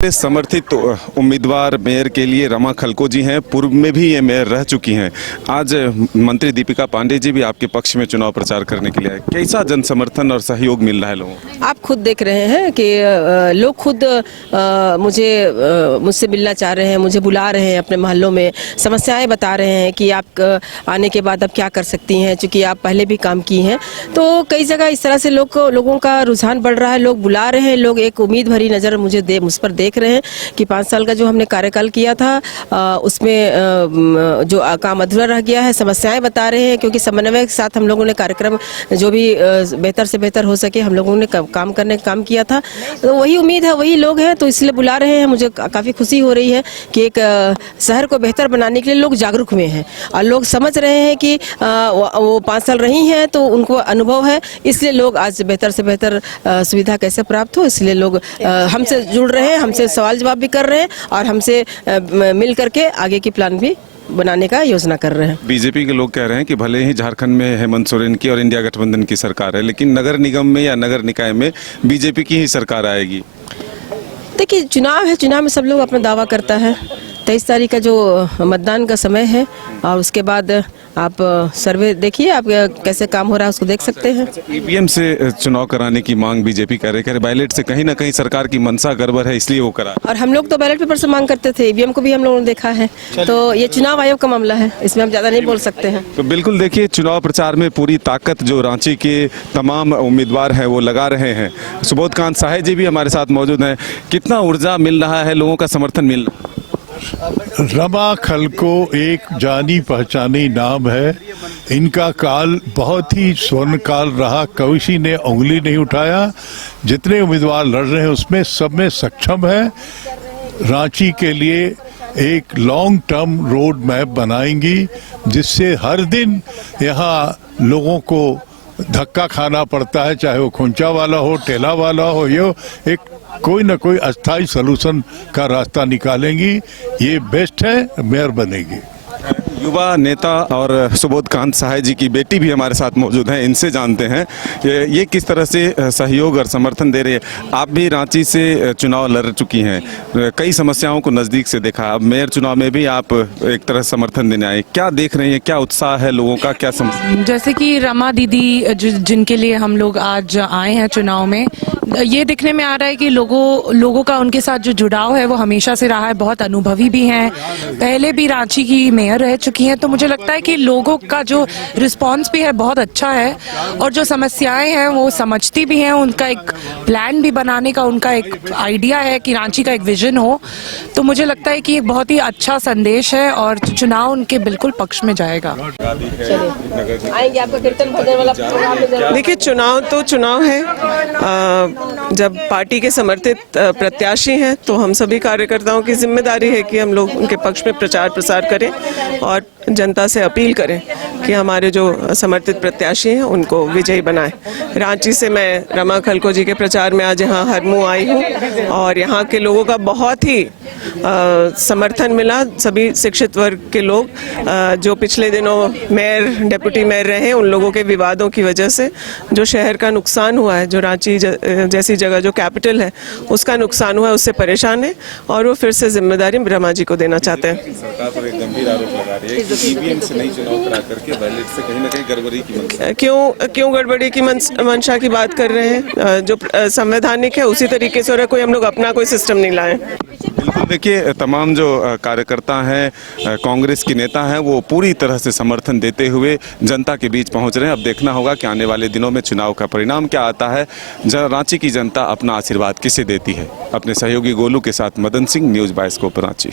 समर्थित उम्मीदवार मेयर के लिए रमा खलको जी हैं। पूर्व में भी ये मेयर रह चुकी हैं। आज मंत्री दीपिका पांडे जी भी आपके पक्ष में चुनाव प्रचार करने के लिए आए। कैसा जन समर्थन और सहयोग मिल रहा है लोगों को? आप खुद देख रहे हैं कि लोग खुद मुझसे मिलना चाह रहे हैं, मुझे बुला रहे हैं, अपने मोहल्लों में समस्याएं बता रहे हैं कि आप आने के बाद अब क्या कर सकती हैं, चूँकि आप पहले भी काम की हैं। तो कई जगह इस तरह से लोगों का रुझान बढ़ रहा है, लोग बुला रहे हैं, लोग एक उम्मीद भरी नज़र मुझ पर देख रहे हैं कि 5 साल का जो हमने कार्यकाल किया था उसमें जो काम अधूरा रह गया है, समस्याएं बता रहे हैं। क्योंकि समन्वय के साथ हम लोगों ने कार्यक्रम जो भी बेहतर से बेहतर हो सके हम लोगों ने काम किया था। तो वही उम्मीद है, वही लोग हैं, तो इसलिए बुला रहे हैं। मुझे काफ़ी खुशी हो रही है कि एक शहर को बेहतर बनाने के लिए लोग जागरूक हुए हैं और लोग समझ रहे हैं कि वो 5 साल रही हैं तो उनको अनुभव है, इसलिए लोग आज बेहतर से बेहतर सुविधा कैसे प्राप्त हो, इसलिए लोग हमसे जुड़ रहे हैं, हमसे सवाल जवाब भी कर रहे हैं और हमसे मिल करके आगे की प्लान भी बनाने का योजना कर रहे हैं। बीजेपी के लोग कह रहे हैं कि भले ही झारखंड में हेमंत सोरेन की और इंडिया गठबंधन की सरकार है, लेकिन नगर निगम में या नगर निकाय में बीजेपी की ही सरकार आएगी। देखिए, चुनाव है, चुनाव में सब लोग अपना दावा करता है। 23 तारीख का जो मतदान का समय है और उसके बाद आप सर्वे देखिए, आप कैसे काम हो रहा है उसको देख सकते हैं। ईवीएम से चुनाव कराने की मांग बीजेपी कर रहे हैं। बैलेट से कहीं ना कहीं सरकार की मंशा गड़बड़ है, इसलिए वो करा। और हम लोग तो बैलेट पेपर से मांग करते थे, ईवीएम को भी हम लोगों ने देखा है। तो ये चुनाव आयोग का मामला है, इसमें हम ज्यादा नहीं बोल सकते हैं। तो बिल्कुल देखिए, चुनाव प्रचार में पूरी ताकत जो रांची के तमाम उम्मीदवार हैं वो लगा रहे हैं। सुबोधकांत साहे जी भी हमारे साथ मौजूद हैं। कितना ऊर्जा मिल रहा है, लोगों का समर्थन मिल रहा है? रमा खलको एक जानी पहचानी नाम है। इनका काल बहुत ही स्वर्ण काल रहा, किसी ने उंगली नहीं उठाया। जितने उम्मीदवार लड़ रहे हैं उसमें सब में सक्षम है। रांची के लिए एक लॉन्ग टर्म रोड मैप बनाएंगी, जिससे हर दिन यहाँ लोगों को धक्का खाना पड़ता है, चाहे वो खोंचा वाला हो, ठेला वाला हो, ये एक कोई ना कोई अस्थायी सलूशन का रास्ता निकालेंगी। ये बेस्ट है, मेयर बनेगी। युवा नेता और सुबोधकांत साहे जी की बेटी भी हमारे साथ मौजूद हैं, इनसे जानते हैं ये किस तरह से सहयोग और समर्थन दे रहे हैं। आप भी रांची से चुनाव लड़ चुकी हैं, कई समस्याओं को नज़दीक से देखा, अब मेयर चुनाव में भी आप एक तरह समर्थन देने आए। क्या देख रहे हैं, क्या उत्साह है लोगों का, क्या समस्या? जैसे कि रमा दीदी जिनके लिए हम लोग आज आए हैं चुनाव में, ये दिखने में आ रहा है कि लोगों का उनके साथ जो जुड़ाव है वो हमेशा से रहा है। बहुत अनुभवी भी हैं, पहले भी रांची की मेयर रह चुकी हैं। तो मुझे लगता है कि लोगों का जो रिस्पांस भी है बहुत अच्छा है और जो समस्याएं हैं वो समझती भी हैं। उनका एक प्लान भी बनाने का उनका एक आइडिया है कि रांची का एक विजन हो। तो मुझे लगता है कि एक बहुत ही अच्छा संदेश है और चुनाव उनके बिल्कुल पक्ष में जाएगा। आएंगे आपका कीर्तन भजन वाला। देखिए, चुनाव तो चुनाव है। जब पार्टी के समर्थित प्रत्याशी हैं तो हम सभी कार्यकर्ताओं की जिम्मेदारी है कि हम लोग उनके पक्ष में प्रचार प्रसार करें और जनता से अपील करें कि हमारे जो समर्थित प्रत्याशी हैं उनको विजयी बनाएं। रांची से मैं रमा खलको जी के प्रचार में आज यहाँ हरमू आई हूँ और यहाँ के लोगों का बहुत ही समर्थन मिला। सभी शिक्षित वर्ग के लोग जो पिछले दिनों मेयर डिप्टी मेयर रहे हैं, उन लोगों के विवादों की वजह से जो शहर का नुकसान हुआ है, जो रांची जैसी जगह जो कैपिटल है उसका नुकसान हुआ है, उससे परेशान है और वो फिर से जिम्मेदारी रमा जी को देना चाहते हैं। सरकार पर एक गंभीर आरोप लगा रही है कि ईवीएम से नहीं चुनाव करा करके बैलेट से कहीं ना कहीं गड़बड़ी की मंशा। क्यों गड़बड़ी की मंशा की बात कर रहे हैं? जो संवैधानिक है उसी तरीके से हो रहा है, कोई हम लोग अपना कोई सिस्टम नहीं लाए। बिल्कुल देखिए, तमाम जो कार्यकर्ता हैं, कांग्रेस के नेता हैं, वो पूरी तरह से समर्थन देते हुए जनता के बीच पहुंच रहे हैं। अब देखना होगा कि आने वाले दिनों में चुनाव का परिणाम क्या आता है। रांची की जनता अपना आशीर्वाद किसे देती है। अपने सहयोगी गोलू के साथ मदन सिंह, न्यूज़ बाइस्कोप रांची।